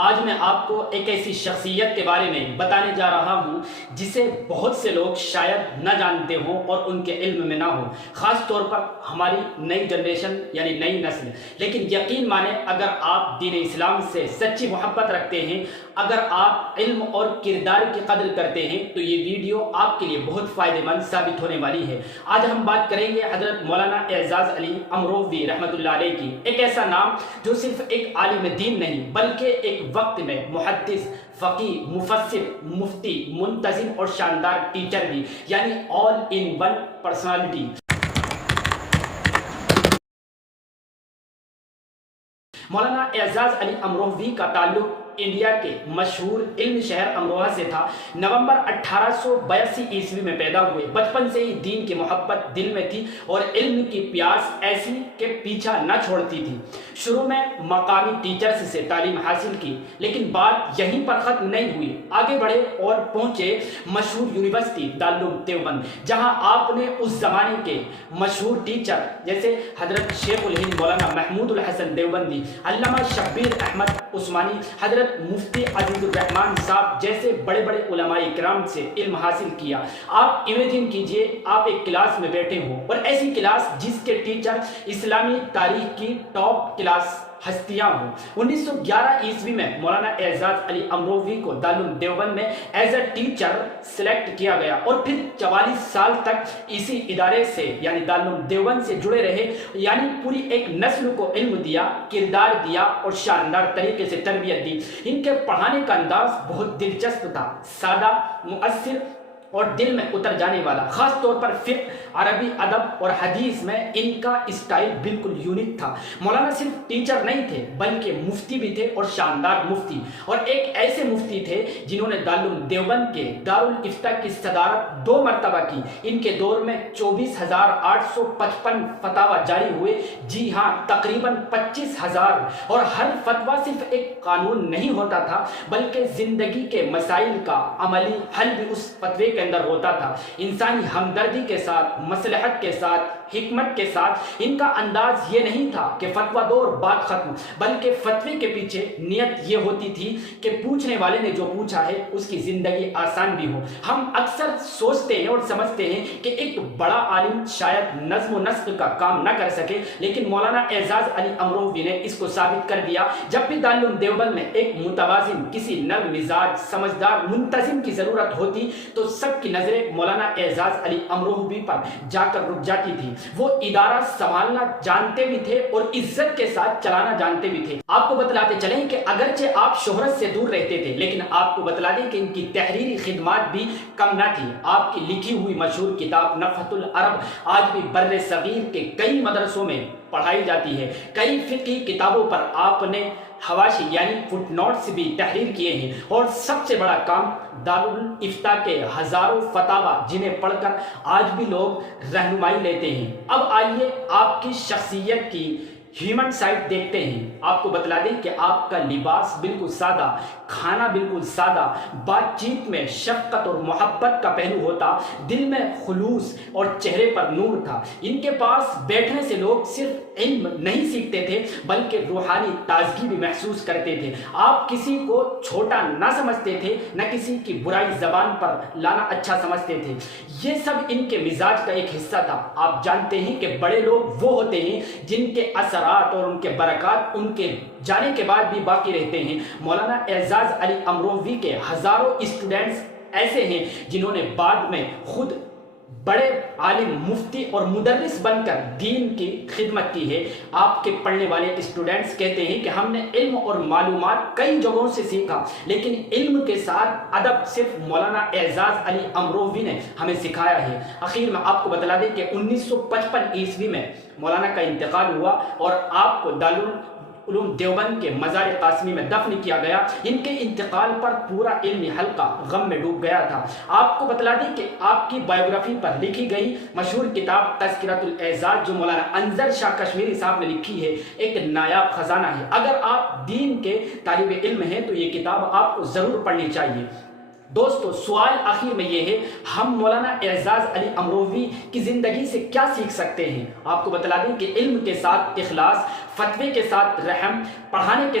آج میں آپ کو ایک ایسی شخصیت کے بارے میں بتانے جا رہا ہوں جسے بہت سے لوگ شاید نہ جانتے ہوں اور ان کے علم میں نہ ہو، خاص طور پر ہماری نئی جنریشن یعنی نئی نسل۔ لیکن یقین مانیں، اگر آپ دین اسلام سے سچی محبت رکھتے ہیں، اگر آپ علم اور کردار کی قدر کرتے ہیں تو یہ ویڈیو آپ کے لیے بہت فائدہ مند ثابت ہونے والی ہے۔ آج ہم بات کریں گے حضرت مولانا اعزاز علی امروہوی رحمۃ اللہ علیہ کی، ایک ایسا نام جو صرف ایک عالم دین نہیں بلکہ ایک وقت میں محدث، فقیہ، مفسر، مفتی، منتظم اور شاندار ٹیچر بھی، یعنی آل ان ون پرسنالٹی۔ مولانا اعزاز علی امروہوی کا تعلق انڈیا کے مشہور علم شہر امروہہ سے تھا۔ نومبر 1882 عیسوی میں پیدا ہوئے۔ بچپن سے ہی دین کی محبت دل میں تھی اور علم کی پیاس ایسی کہ پیچھا نہ چھوڑتی تھی۔ شروع میں مقامی ٹیچرز سے تعلیم حاصل کی، لیکن بات یہیں پر ختم نہیں ہوئی۔ آگے بڑھے اور پہنچے مشہور یونیورسٹی دارالعلوم دیوبند، جہاں آپ نے اس زمانے کے مشہور ٹیچر جیسے حضرت شیخ الہند مولانا محمود الحسن دیوبندی، علامہ شبیر احمد عثمانی، حضرت مفتی عزیز الرحمان صاحب جیسے بڑے بڑے علماء کرام سے علم حاصل کیا۔ آپ امیجن کیجئے، آپ ایک کلاس میں بیٹھے ہوں اور ایسی کلاس جس کے ٹیچر اسلامی تاریخ کی ٹاپ کلاس ہستیاں ہوں۔ 1911 عیسوی میں مولانا اعزاز علی امروہوی کو دارالعلوم دیوبند میں ایز اے ٹیچر سلیکٹ کیا گیا اور پھر 44 سال تک اسی ادارے سے یعنی دارالعلوم دیوبند سے جڑے رہے، یعنی پوری ایک نسل کو علم دیا، کردار دیا اور شاندار طریقے سے تربیت دی۔ ان کے پڑھانے کا انداز بہت دلچسپ تھا، سادہ، مؤثر اور دل میں اتر جانے والا۔ خاص طور پر فقہ، عربی ادب اور حدیث میں ان کا اسٹائل بالکل یونیک تھا۔ مولانا صرف ٹیچر نہیں تھے بلکہ مفتی بھی تھے، اور شاندار مفتی، اور ایک ایسے مفتی تھے جنہوں نے دارالعلوم دیوبند کے دارالافتاء کی صدارت 2 مرتبہ کی۔ ان کے دور میں 24,855 فتاوی جاری ہوئے، جی ہاں تقریباً 25,000، اور ہر فتویٰ صرف ایک قانون نہیں ہوتا تھا بلکہ زندگی کے مسائل کا عملی حل بھی اس فتوے کے اندر ہوتا تھا۔ انسانی ہمدردی کے ساتھ، مصلحت کے ساتھ، حکمت کے ساتھ۔ ان کا انداز یہ نہیں تھا کہ فتویٰ دو اور بات ختم، بلکہ فتوے کے پیچھے نیت یہ ہوتی تھی کہ پوچھنے والے نے جو پوچھا ہے اس کی زندگی آسان بھی ہو۔ ہم اکثر سوچتے ہیں اور سمجھتے ہیں کہ ایک بڑا عالم شاید نظم و نسق کا کام نہ کر سکے، لیکن مولانا اعزاز علی امروہوی نے اس کو ثابت کر دیا۔ جب بھی دارالعلوم دیوبند میں ایک متوازن، کسی نرم مزاج، سمجھدار منتظم کی ضرورت ہوتی تو سب کی نظریں مولانا اعزاز علی امروہوی پر جا کر رک جاتی تھی۔ وہ ادارہ سنبھالنا جانتے بھی تھے اور عزت کے ساتھ چلانا جانتے بھی تھے۔ آپ کو بتلاتے چلیں کہ اگرچہ آپ شہرت سے دور رہتے تھے، لیکن آپ کو بتلا دیں کہ ان کی تحریری خدمات بھی کم نہ تھی۔ آپ کی لکھی ہوئی مشہور کتاب نفحۃ العرب آج بھی بر صغیر کے کئی مدرسوں میں پڑھائی جاتی ہے۔ کئی فقہی کتابوں پر آپ نے حواشی یعنی فٹ نوٹس بھی تحریر کیے ہیں، اور سب سے بڑا کام دارالافتاء کے ہزاروں فتاوی جنہیں پڑھ کر آج بھی لوگ رہنمائی لیتے ہیں۔ اب آئیے آپ کی شخصیت کی ہیومن سائٹ دیکھتے ہیں۔ آپ کو بتلا دیں کہ آپ کا لباس بالکل سادہ، کھانا بالکل سادہ، بات چیت میں شفقت اور محبت کا پہلو ہوتا، دل میں خلوص اور چہرے پر نور تھا۔ ان کے پاس بیٹھنے سے لوگ صرف علم نہیں سیکھتے تھے بلکہ روحانی تازگی بھی محسوس کرتے تھے۔ آپ کسی کو چھوٹا نہ سمجھتے تھے، نہ کسی کی برائی زبان پر لانا اچھا سمجھتے تھے۔ یہ سب ان کے مزاج کا ایک حصہ تھا۔ آپ جانتے ہیں کہ بڑے لوگ وہ ہوتے ہیں جن کے اثرات اور ان کے برکات ان کے جانے کے بعد بھی باقی رہتے ہیں۔ مولانا اعزاز علی امروہوی کے ہزاروں اسٹوڈنٹس ایسے ہیں جنہوں نے بعد میں خود بڑے عالم، مفتی اور مدرس بن کر دین کی خدمت کی ہے۔ آپ کے پڑھنے والے اسٹوڈنٹس کہتے ہیں کہ ہم نے علم اور معلومات کئی جگہوں سے سیکھا، لیکن علم کے ساتھ ادب صرف مولانا اعزاز علی امروہوی نے ہمیں سکھایا ہے۔ اخیر میں آپ کو بتلا دیں کہ 1955 عیسوی میں مولانا کا انتقال ہوا اور آپ کو دارالعلوم دیوبند کے مزار قاسمی میں دفن کیا گیا۔ ان کے انتقال پر پورا علمی حلقہ غم میں ڈوب گیا تھا۔ آپ کو بتلا دیں کہ آپ کی بائیوگرافی پر لکھی گئی مشہور کتاب تذکرۃ الاعزاز جو مولانا انظر شاہ کشمیری صاحب نے لکھی ہے، ایک نایاب خزانہ ہے۔ اگر آپ دین کے طالب علم ہیں تو یہ کتاب آپ کو ضرور پڑھنی چاہیے۔ دوستو، سوال آخر میں یہ ہے، ہم مولانا اعزاز علی امروہوی کی زندگی سے کیا سیکھ سکتے ہیں؟ آپ کو بتلا دیں کہ علم کے ساتھ اخلاص، فتوے کے ساتھ رحم، پڑھانے کے